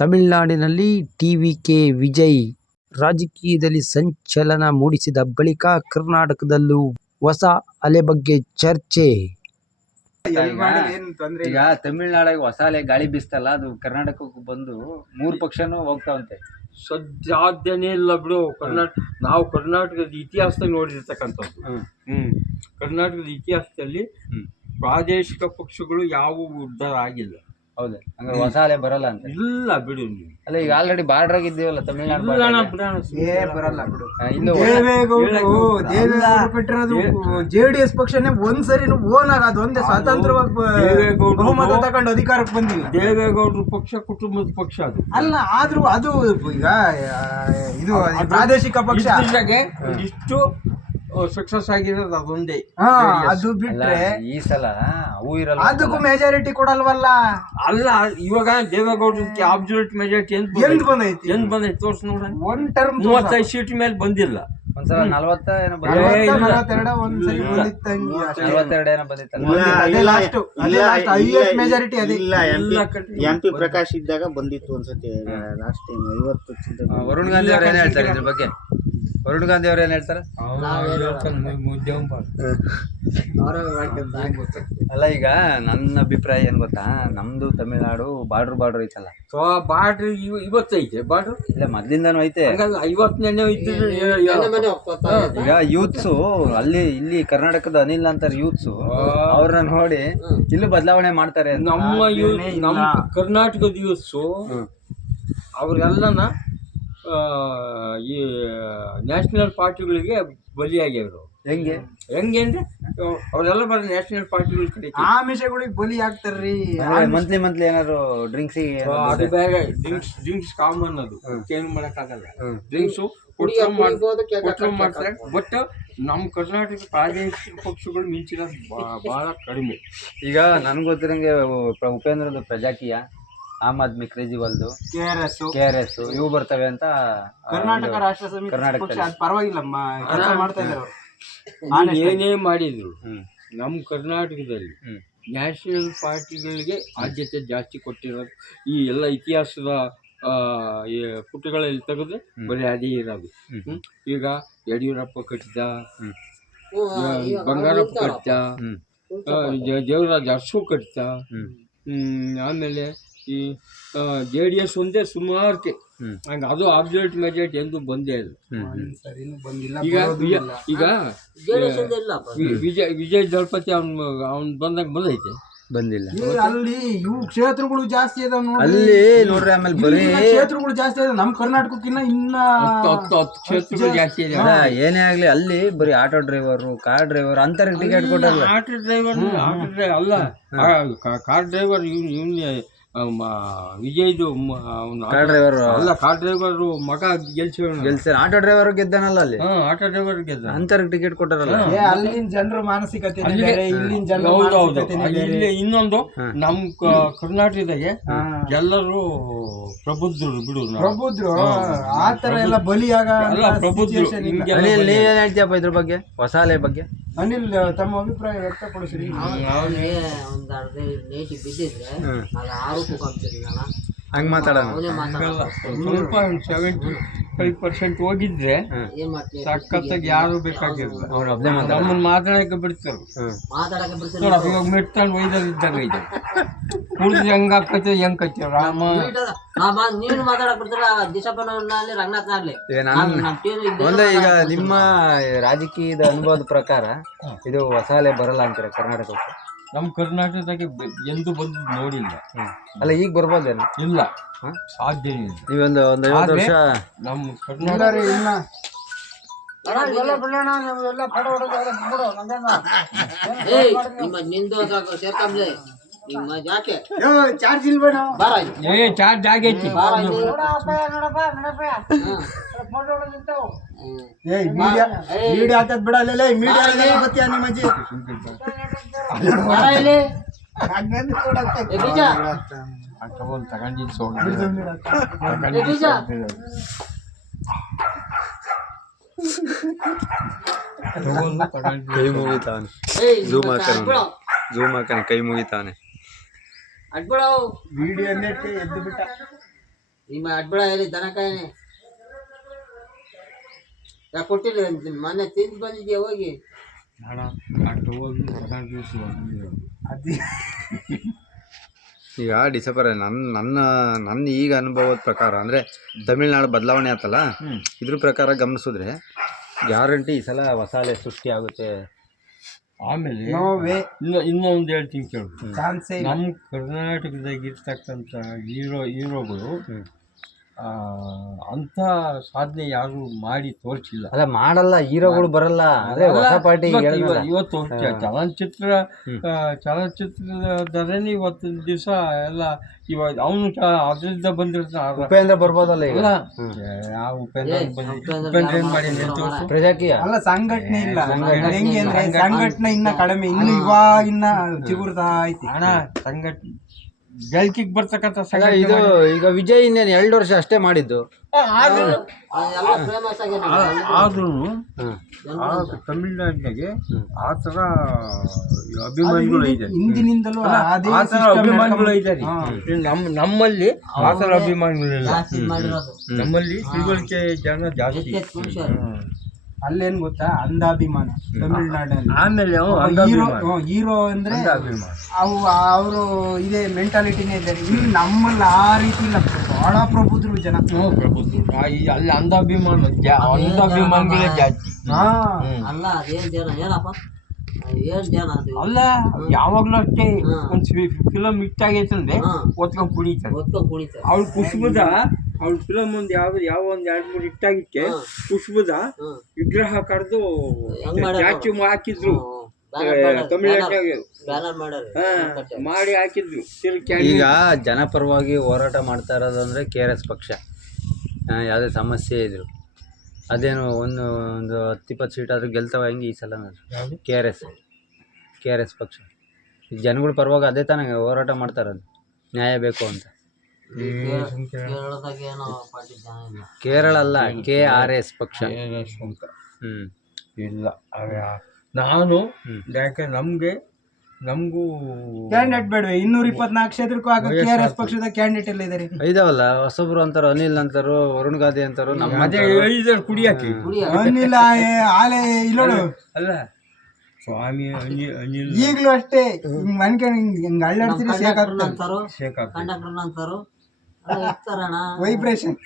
ತಮಿಳುನಾಡಿನಲ್ಲಿ ಟಿ.ವಿ.ಕೆ. ವಿಜಯ್ ರಾಜಕೀಯದಲ್ಲಿ ಸಂಚಲನ ಮೂಡಿಸಿದ ಬಳಿಕ ಕರ್ನಾಟಕದಲ್ಲೂ ಹೊಸ ಅಲೆ ಬಗ್ಗೆ ಚರ್ಚೆ. ಈಗ ತಮಿಳ್ನಾಡಿಗೆ ಹೊಸ ಅಲೆ ಗಾಳಿ ಬೀಸ್ತಲ್ಲ, ಅದು ಕರ್ನಾಟಕಕ್ಕೆ ಬಂದು 3 ಪಕ್ಷನೂ ಹೋಗ್ತಾವಂತೆ. ಸಾಧ್ಯನೇ ಇಲ್ಲ ಬಿಡು. ನಾವು ಕರ್ನಾಟಕದ ಇತಿಹಾಸದಲ್ಲಿ ನೋಡಿರ್ತಕ್ಕಂಥದ್ದು. ಕರ್ನಾಟಕದ ಇತಿಹಾಸದಲ್ಲಿ ಪ್ರಾದೇಶಿಕ ಪಕ್ಷಗಳು ಯಾವುವು ಉದ್ಧಾರ ಆಗಿಲ್ಲ. ಹೌದಾ? ಹಂಗಾರೆ ಹೊಸ ಅಲೆ ಬರಲ್ಲ ಅಂತ? ಇಲ್ಲ ಬಿಡು. ಅಲ್ಲ, ಈಗ ಆಲ್ರೆಡಿ ಬಾರ್ಡರ್ ಆಗಿದ್ದೀವಲ್ಲ ತಮಿಳ್ನಾಡು. ಬರಲ್ಲ ಬಿಡು. ದೇವೇಗೌಡರು ಬಿಟ್ಟಿರೋದು JDS ಪಕ್ಷನೇ ಒಂದ್ಸರಿ ಓನ್ ಆಗೋದು, ಒಂದೇ ಸ್ವತಂತ್ರವಾಗಿ ಬಹುಮತ ತಗೊಂಡು ಅಧಿಕಾರಕ್ಕೆ ಬಂದಿಲ್ಲ. ದೇವೇಗೌಡರು ಪಕ್ಷ ಕುಟುಂಬದ ಪಕ್ಷ ಅದು ಅಲ್ಲ. ಆದ್ರೂ ಅದು ಈಗ ಇದು ಪ್ರಾದೇಶಿಕ ಪಕ್ಷ ಇಷ್ಟು ಸಕ್ಸಸ್ ಆಗಿರೋದು ಅದೊಂದೇ. ಅದು ಬಿಟ್ರೆ ಈ ಸಲ ಅವು ಇರಲ್ಲ, ಅದಕ್ಕೂ ಮೆಜಾರಿಟಿ ಕೊಡಲ್ವಲ್ಲ. ಅಲ್ಲ, ಇವಾಗ ದೇವೇಗೌಡಕ್ಕೆ ಅಬ್ಸಲ್ಯೂಟ್ ಮೆಜಾರಿಟಿ ಎಂದ್ ಬಂದೈತಿ ತೋರ್ಸ್ ನೋಡ. 35 ಸೀಟ್ ಮೇಲೆ ಬಂದಿಲ್ಲ. ಒಂದ್ಸಲ 40 ಏನೋ MP ಪ್ರಕಾಶ್ ಇದ್ದಾಗ ಬಂದಿತ್ತು ಒಂದ್ಸತಿ. Last time 50. ವರುಣ್ ಗಾಂಧಿ ಅವ್ರು ಏನ್ ಹೇಳ್ತಾರೆ ಇದ್ರ ಬಗ್ಗೆ? ವರುಣ್ ಗಾಂಧಿ ಅವ್ರು ಏನ್ ಹೇಳ್ತಾರೆ? ಅಲ್ಲ, ಈಗ ನನ್ನ ಅಭಿಪ್ರಾಯ ಏನ್ ಗೊತ್ತಾ, ನಮ್ದು ತಮಿಳ್ನಾಡು ಬಾರ್ಡರ್ ಐತಲ್ಲ. ಬಾರ್ಡರ್ ಇವತ್ತೈತೆ. ಬಾರ್ಡರ್ ಇಲ್ಲ, ಮೊದ್ಲಿಂದಾನು ಐತೆ. 50ನೇ ಈಗ ಯೂತ್ಸು ಇಲ್ಲಿ ಕರ್ನಾಟಕದ ಅನಿಲ್ ಅಂತಾರೆ ಯೂತ್ಸು, ಅವ್ರನ್ನ ನೋಡಿ ಇಲ್ಲೂ ಬದಲಾವಣೆ ಮಾಡ್ತಾರೆ. ನಮ್ಮ ಕರ್ನಾಟಕದ ಯೂತ್ಸು ಅವ್ರೆಲ್ಲನ ಈ ನ್ಯಾಷನಲ್ ಪಾರ್ಟಿಗಳಿಗೆ ಬಲಿಯಾಗ್ಯವರು. ಹೆಂಗೆ ಅಂದ್ರೆ ಅವರೆಲ್ಲ ಬರ ನ್ಯಾಷನಲ್ ಪಾರ್ಟಿಗಳ ಕಡೆ ಆಮಿಷಗಳಿಗೆ ಬಲಿ ಆಗ್ತಾರ್ರಿ. ಮಂತ್ಲಿ ಏನಾದ್ರು ಡ್ರಿಂಕ್ಸ್ ಅದು ಬೇರೆ. ಡ್ರಿಂಕ್ಸ್ ಕಾಮನ್, ಅದು ಏನು ಮಾಡಕ್ಕಾಗಲ್ಲ. ಡ್ರಿಂಕ್ಸು ಮಾಡ್ತಾರೆ. ಬಟ್ ನಮ್ಮ ಕರ್ನಾಟಕ ಪ್ರಾದೇಶಿಕ ಪಕ್ಷಗಳು ಮಿಂಚಿರೋದು ಬಹಳ ಕಡಿಮೆ. ಈಗ ನನ್ಗೆ ಗೊತ್ತಿರಂಗೆ ಉಪೇಂದ್ರದು ಪ್ರಜಾಕೀಯ, ಆಮ್ ಆದ್ಮಿ ಕೇಜ್ರಿವಾಲ್ದು KRS ಇವು ಬರ್ತವೆ ಅಂತ ಕರ್ನಾಟಕ ರಾಷ್ಟ್ರ ಸಮಿತಿ ಪರವಾಗಿಲ್ಲ ಮಾಡ್ತಾ ಇದ್ದಾರೆ. ಏನೇ ಮಾಡಿದ್ರು ನಮ್ಮ ಕರ್ನಾಟಕದಲ್ಲಿ ನ್ಯಾಷನಲ್ ಪಾರ್ಟಿಗಳಿಗೆ ಆದ್ಯತೆ ಜಾಸ್ತಿ ಕೊಟ್ಟಿರೋದು. ಈ ಎಲ್ಲ ಇತಿಹಾಸದ ಪುಟಗಳಲ್ಲಿ ತೆಗೆದು ಬರೀ ಅದೇ ಇರೋದು. ಈಗ ಯಡಿಯೂರಪ್ಪ ಕಟ್ಟಿದ, ಬಂಗಾರಪ್ಪ ಕಟ್ಟಿದ, ದೇವರಾಜ ಅರಸು ಕಟ್ಟಿದ, ಆಮೇಲೆ ಈ JDS ಒಂದೇ ಸುಮಾರು ಹಂಗ ಅದು ಅಬ್ಸಲ್ಯೂಟ್ ಮೆಜಾರಿಟಿ ಎಂದು ಬಂದೇ ಇಲ್ಲ. ಈಗ ವಿಜಯ್ ದಳಪತಿ ಅವ್ನ್ ಬಂದೈತೆ, ಬಂದಿಲ್ಲ. ಅಲ್ಲಿ ಇವು ಕ್ಷೇತ್ರಗಳು ಜಾಸ್ತಿ ಇದಾವ ಅಲ್ಲಿ ನೋಡ್ರಿ. ಆಮೇಲೆ ಬರೀ ಕ್ಷೇತ್ರಗಳು ಜಾಸ್ತಿ ಇದಾವೆ ನಮ್ಮ ಕರ್ನಾಟಕಕ್ಕಿನ್ನ ಇನ್ನ 10 ಕ್ಷೇತ್ರಗಳು ಜಾಸ್ತಿ ಇದೆ. ಏನೇ ಆಗ್ಲಿ ಅಲ್ಲಿ ಬರೀ ಆಟೋ ಡ್ರೈವರು, ಕಾರ್ ಡ್ರೈವರ್ ಅಂತಾರೆ ಟಿಕೆಟ್ ಕೊಟ್ಟಲ್ಲ. ಆಟೋ ಡ್ರೈವರ್ ಅಲ್ಲ, ಕಾರ್ ಡ್ರೈವರ್ ವಿಜಯ್ದು ಕಾರ್ ಡ್ರೈವರ್ ಅಲ್ಲ, ಕಾರ್ ಡ್ರೈವರ್ ಮಗ ಗೆಲ್ಸಿ ಆಟೋ ಡ್ರೈವರ್ ಗೆದ್ದಾನಲ್ಲ ಅಲ್ಲಿ. ಆಟೋ ಡ್ರೈವರ್ ಗೆದ್ದ ಅಂತರ ಟಿಕೆಟ್ ಕೊಟ್ಟಾರಲ್ಲ. ಅಲ್ಲಿನ ಜನರ ಮಾನಸಿಕತೆ ಇಲ್ಲಿ ಇನ್ನೊಂದು ನಮ್ ಕರ್ನಾಟಕದಾಗೆ ಎಲ್ಲರೂ ಪ್ರಬುದ್ಧರು ಬಿಡು. ಪ್ರಬುದ್ಧರು ಆತರ ಎಲ್ಲ ಬಲಿಯಾಗ ಪ್ರಬುದ್ಧರು. ನೀವೇನ್ ಹೇಳ್ತೀಯಪ್ಪ ಇದ್ರ ಬಗ್ಗೆ, ಹೊಸ ಅಲೆ ಬಗ್ಗೆ? ಅನಿಲ್ ತಮ್ಮ ಅಭಿಪ್ರಾಯ ವ್ಯಕ್ತಪಡಿಸ್ರಿ. ಹಂಗ ಮಾತಾಡೋಣ. ಸ್ವಲ್ಪ 75% ಹೋಗಿದ್ರೆ ಸಖತ್ತಾಗಿ ಯಾರು ಬೇಕಾಗಿರ್ಲಿಲ್ಲ. ನಮ್ಮನ್ನ ಮಾತಾಡಕ್ಕೆ ಬಿಡ್ತಾರೆ. ಇವಾಗ ಮೆಟ್ಕೊಂಡು ಒಯ್ದಿದ್ದಾಗ ಇದೆ ಕುಡ್ದು ಹೆಂಗ್ ಹಾಕತ್ತೆ ಹೆಂಗ್ ಕಚ್ಚ ರಾಮ. ಈಗ ನಿಮ್ಮ ರಾಜಕೀಯದ ಅನುಭವದ ಪ್ರಕಾರ ಇದು ಹೊಸ ಅಲೆ ಬರಲ್ಲ ಅಂತಾರೆ ಕರ್ನಾಟಕಕ್ಕೆ? ನಮ್ಮ ಕರ್ನಾಟಕದಾಗೆ ಎಂದು ಬಂದು ನೋಡಿಲ್ಲ. ಅಲ್ಲ, ಈಗ ಬರ್ಬೋದೇನು? ಇಲ್ಲ, ಸಾಧ್ಯ ಇಲ್ಲ. ನೀವೊಂದು 50 ವರ್ಷ ನಮ್ಮ ಕರ್ನಾಟಕ ಚಾರ್ಜ್ ಇಲ್ಬೇಡ, ಚಾರ್ಜ್ ಆಗೈತಿ. ಮೀಡಿಯಾ ಹಾಕದ್ ಬಿಡ. ಮೀಡಿಯಾ ಬತ್ತೀಯ ನಿಮ್ಮಜ್ಜಿ ಕೈ ಮುಗಿತಾನೆ. ಝೂಮ್ ಹಾಕಣ ಕೈ ಮುಗಿತಾನೆ. ವಿಡಿಯೋ ಎದ್ದು ಬಿಟ್ಟ. ನಿಮ್ಮ ಅಡ್ಬಳ ಹೇಳಿ ದನಕಾಯನೆ ಯಾಕೆ ಕೊಟ್ಟಿಲ್ಲ ಮೊನ್ನೆ ತಿಂದು ಬಂದಿದ್ಯಾ ಹೋಗಿ ಹಣ ಅಷ್ಟು ಹೋಗಿ ಈಗ ಡಿಸೆಂಬರ್ ನನ್ನ ಈಗ ಅನುಭವದ ಪ್ರಕಾರ ಅಂದರೆ ತಮಿಳ್ನಾಡು ಬದಲಾವಣೆ ಆಯ್ತಲ್ಲ ಇದ್ರ ಪ್ರಕಾರ ಗಮನಿಸಿದ್ರೆ ಗ್ಯಾರಂಟಿ ಈ ಸಲ ಹೊಸ ಅಲೆ ಸೃಷ್ಟಿ ಆಗುತ್ತೆ. ಆಮೇಲೆ ಇನ್ನೊಂದು ಹೇಳ್ತೀನಿ ಕೇಳು, ನಮ್ಮ ಕರ್ನಾಟಕದಾಗ ಇರ್ತಕ್ಕಂಥ ಹೀರೋಗಳು ಅಂಥ ಸಾಧನೆ ಯಾರು ಮಾಡಿ ತೋರಿಸಿಲ್ಲ. ಅಲ್ಲ ಮಾಡಲ್ಲ, ಹೀರೋಗಳು ಬರಲ್ಲ ಅಂದ್ರೆ ಹೊಸ ಪಾರ್ಟಿ ಇವತ್ತು ಚಲನಚಿತ್ರದರೇನೆ ಇವತ್ತಿನ ದಿವಸ ಎಲ್ಲ ಇವಾಗ ಅವನು ಅದರಿಂದ ಬಂದಿರ್ತಾನೆ. ಉಪೇಂದ್ರ ಬರ್ಬೋದಲ್ಲ ಈಗ? ಯಾವ ಉಪೇಂದ್ರ ಏನ್ ಮಾಡಿ ಪ್ರಜಾಕೀಯ ಅಲ್ಲ, ಸಂಘಟನೆ ಇಲ್ಲ. ಹೆಂಗೆ ಅಂದ್ರೆ ಸಂಘಟನೆ ಇನ್ನ ಕಡಿಮೆ, ಇನ್ನು ಇವಾಗಿನ್ನ ಚಿಗುರ್ತಾ ಐತಿ ಹಣ ಸಂಘಟನೆ ಗೆಲ್ಕಿಗೆ ಬರ್ತಕ್ಕಂಥ ಇದು ಈಗ ವಿಜಯ್ ಇನ್ನೇನು 2 ವರ್ಷ ಅಷ್ಟೇ ಮಾಡಿದ್ದು. ಎಲ್ಲ ಫೇಮಸ್ ಆಗಿದೆ. ಆದ್ರೂ ತಮಿಳ್ನಾಡಿನಾಗೆ ಆ ಥರ ಅಭಿಮಾನಿಗಳು ಇದ್ದಾರೆ, ಹಿಂದಿನಿಂದಲೂ ಅದೇ ಆ ಥರ ಅಭಿಮಾನಿಗಳು ಇದ್ದಾರೆ. ನಮ್ಮಲ್ಲಿ ಆ ಥರ ಅಭಿಮಾನಿಗಳಿಲ್ಲ. ನಮ್ಮಲ್ಲಿ ತಿಳುವಳಿಕೆ ಜನ ಜಾಸ್ತಿ. ಅಲ್ಲೇನ್ ಗೊತ್ತಾ, ಅಂಧಾಭಿಮಾನ ತಮಿಳ್ನಾಡಿನಲ್ಲಿ. ಆಮೇಲೆ ಹೀರೋ ಅಂದ್ರೆ ಅವರು ಇದೇ ಮೆಂಟಾಲಿಟಿನೇ ಇದ್ದಾರೆ. ಇಲ್ಲಿ ನಮ್ಮಲ್ಲಿ ಆ ರೀತಿ ಇಲ್ಲ, ಬಹಳ ಪ್ರಬುದ್ಧರು ಜನ. ಅಲ್ಲಿ ಅಂಧಾಭಿಮಾನಿಗಳೇ ಜಾಸ್ತಿ. ಅಲ್ಲ ಅದೇನ್ ಜನ ಏನಪ್ಪ, ಏನ್ ಜನ ಅದು ಅಲ್ಲ, ಯಾವಾಗ್ಲೂ ಅಷ್ಟೇ ಒಂದ್ ಫಿಲಮ್ ಇಟ್ಟಾಗೈತೆ ಅಂದ್ರೆ ಒತ್ಕೊಂಡ್ ಕುಣಿತಾರೆ. ಅವ್ಳು ಕುಷ್ಬದ ಅವ್ಳ ಫಿಲಮ್ ಒಂದ್ ಯಾವ ಒಂದ್ 2-3 ಇಟ್ಟಾಗಿಕ್ಕೆ ಕುಷ್ಬದ ವಿಗ್ರಹ ಕರೆದು ಸ್ಟ್ಯಾಚ್ಯೂ ಹಾಕಿದ್ರು ತಮಿಳ್ನಾಡಿನಾಗ, ಮಾಡಿ ಹಾಕಿದ್ರು. ಈಗ ಜನಪರವಾಗಿ ಹೋರಾಟ ಮಾಡ್ತಾ ಇರೋದಂದ್ರೆ KRS ಪಕ್ಷ. ಯಾವುದೇ ಸಮಸ್ಯೆ ಇದ್ರು ಅದೇನು ಒಂದು 10-20 ಸೀಟ್ ಆದ್ರೂ ಗೆಲ್ತಾವ ಹೆಂಗೆ ಈ ಸಲ? KRS ಪಕ್ಷ ಜನಗಳ ಪರವಾಗಿ ಅದೇ ತಾನೇ ಹೋರಾಟ ಮಾಡ್ತಾ ಇರೋದು, ನ್ಯಾಯ ಬೇಕು ಅಂತ. ಕೇರಳದಾಗ ಏನೋ ಪಾರ್ಟಿ ಜನ ಇಲ್ಲ. ಕೇರಳ ಅಲ್ಲ, KRS ಪಕ್ಷ. ಇಲ್ಲ ನಾನು ಯಾಕೆ ನಮಗೂ ಕ್ಯಾಂಡಿಡೇಟ್ ಬೇಡವೆ? 224 ಕ್ಷೇತ್ರಕ್ಕೂ ಆಗ KRS ಪಕ್ಷದ ಕ್ಯಾಂಡಿಡೇಟ್ ಎಲ್ಲ ಇದಾರೆ. ಇದಾವಲ್ಲ, ಹೊಸಬ್ರು ಅಂತಾರು, ಅನಿಲ್ ಅಂತಾರು, ವರುಣ್ ಗಾಂಧಿ ಅಂತಾರು, ನಮ್ಮ ಕುಡಿಯಾಕಿ ಅನಿಲ ಆಲೆ ಇಲ್ಲೋಡು ಅಲ್ಲ ಸ್ವಾಮಿ ಅನಿಲ್ ಈಗಲೂ ಅಷ್ಟೇ ಮನ್ಕೊಂಡು ಹಿಂಗ್ ಅಳ್ಳಾಡ್ತೀರಿ, ಕಂಡಕ್ಟರ್ ಅಂತಾರು ಇರ್ತಾರಣ, ವೈಬ್ರೇಷನ್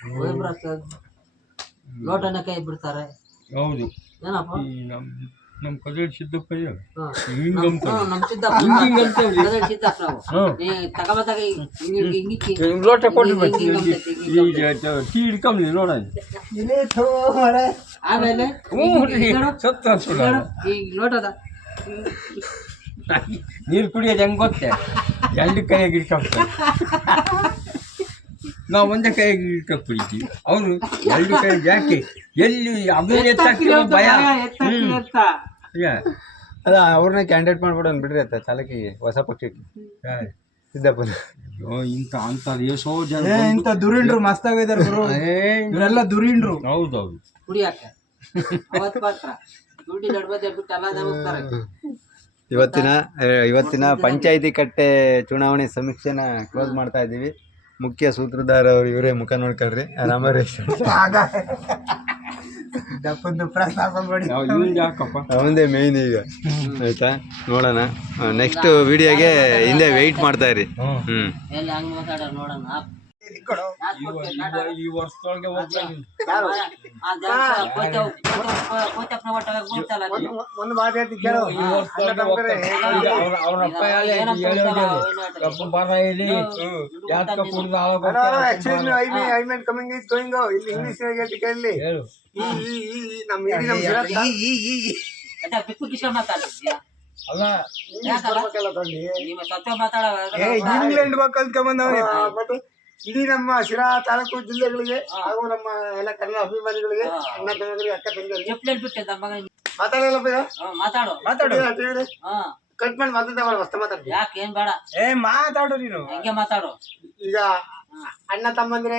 ಲೋಟನ ಕೈ ಬಿಡ್ತಾರೆ. ಹೌದು, ಏನಪ್ಪ ನಮ್ ಕಜಲ್ ಸಿದ್ದಪ್ಪ ಲೋಟ ಕೊಟ್ಟು ಟೀ ಹಿಡ್ಕೊಂಬ್ಲಿ ನೋಡ. ಆಮೇಲೆ ಈಗ ಲೋಟದ ನೀರು ಕುಡಿಯೋದು ಹೆಂಗ್ ಗೊತ್ತೇ? 2 ಕೈಯಾಗಿ ಹಿಡ್ಕೊಂತಾರೆ. ನಾವು ಒಂದೇ ಕೈಯಾಗಿ ಹಿಡ್ಕೊಂಡು ಕುಡಿತೀವಿ, ಅವರು 2 ಕೈಯಾಗಿ. ಯಾಕೆ ಎಲ್ಲಿ ಅದು ಎತ್ತಾಗ್ತಿರೋ ಭಯ. ಅಲ್ಲ, ಅವ್ರನ್ನ ಕ್ಯಾಂಡಿಡೇಟ್ ಮಾಡ್ಬಿಡು ಅಂದ್ಬಿಡ್ರಿ ಆಯ್ತಾ ಚಾಲಕಿಗೆ, ಹೊಸ ಪಕ್ಷಕ್ಕೆ ಸಿದ್ದಪ್ಪನ. ಇಂಥ ಎಷ್ಟೋ ಜನ ಇಂಥ ದುರೀಂಡ್ರು ಮಸ್ತಾಗಿದ್ದಾರೆ ಗುರು, ಇವರೆಲ್ಲ ದುರೀಂಡ್ರು. ಹೌದೌದು, ಕುಡಿಯಾಕ ಅವತ್ತು ಮಾತ್ರ ದುಡ್ಡಿ ನಡ್ಬದೆ ಬಿಟ್ಟು ಎಲ್ಲ ಹೋಗ್ತಾರೆ. ಇವತ್ತಿನ ಪಂಚಾಯಿತಿ ಕಟ್ಟೆ ಚುನಾವಣೆ ಸಮೀಕ್ಷೆನ ಕ್ಲೋಸ್ ಮಾಡ್ತಾ ಇದ್ದೀವಿ. ಮುಖ್ಯ ಸೂತ್ರಧಾರ ಅವರು ಇವರೇ, ಮುಖ ನೋಡ್ಕೊಳ್ರಿ. ರಾಮರೇಶ್ ಅವಂದೇ ಮೇಯ್ನ್ ಈಗ. ಆಯ್ತಾ, ನೋಡೋಣ ನೆಕ್ಸ್ಟ್ ವಿಡಿಯೋಗೆ ಹಿಂದೆ ವೆಯ್ಟ್ ಮಾಡ್ತಾ ಇರಿ. ಎಲ್ಲಿ ಹಂಗ್ ಮಾತಾಡ ನೋಡೋಣ. ಈ ವರ್ಷದೊಳಗೆ ಒಂದು ಮಾತು ಹೇಳ್ತೀನಿ ಕೇಳು. ಇಂಗ್ಲೆಂಡ್ ಕಲ್ತ್ಕೊಂಡ್ಬಂದವನೇ. ಇಡೀ ನಮ್ಮ ಶಿರಾ ತಾಲೂಕು ಜಿಲ್ಲೆಗಳಿಗೆ ಹಾಗೂ ನಮ್ಮ ಎಲ್ಲ ಕನ್ನಡ ಅಭಿಮಾನಿಗಳಿಗೆ, ಅಣ್ಣ ತಂಗಿಗಳಿಗೆ, ಅಕ್ಕ ತಂಗಿಗಳಿಗೆ ಮಾತಾಡಲ್ಲ ಮಾತಾಡು ಕಟ್ ಮಾಡಿ ಮಾತಾಡ ಮಸ್ತ ಮಾತಾಡ್ತೀನಿ. ಯಾಕೆ ಏನ್ ಬೇಡ, ಮಾತಾಡು ನೀನು, ಹಂಗೆ ಮಾತಾಡು. ಈಗ ಅಣ್ಣ ತಮ್ಮಂದ್ರೆ